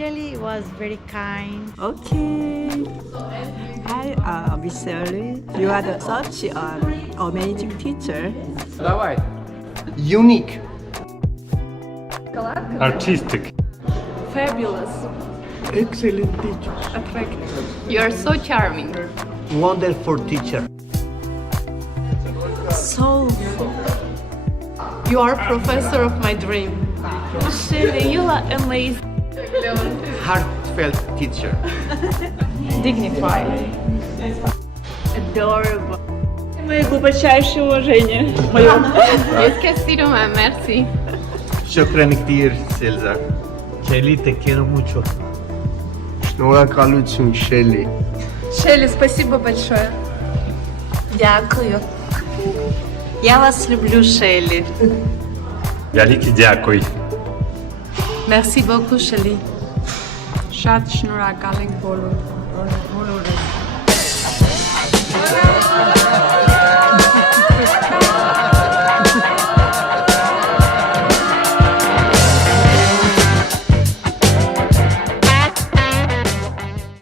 Shelley was very kind. Okay. Hi, Miss Shelley. You are such an amazing teacher. Давай. Unique. Artistic. Fabulous. Excellent teacher. Attractive. You are so charming. Wonderful teacher. Soulful. You are professor of my dream. Shelley, you are amazing. Heartfelt teacher. Dignified. Adorable. Мое глубочайшее уважение. Es que así nomás, merci. شكرا كتير سيلزا. Shelley, te quiero mucho. Шнуракалуцун Шелли. Shelley, спасибо большое. Дякую. Я вас люблю, Шеллі. Великий дякую. Merci beaucoup, Shelley. Շատ շնորհակալ ենք բոլորին։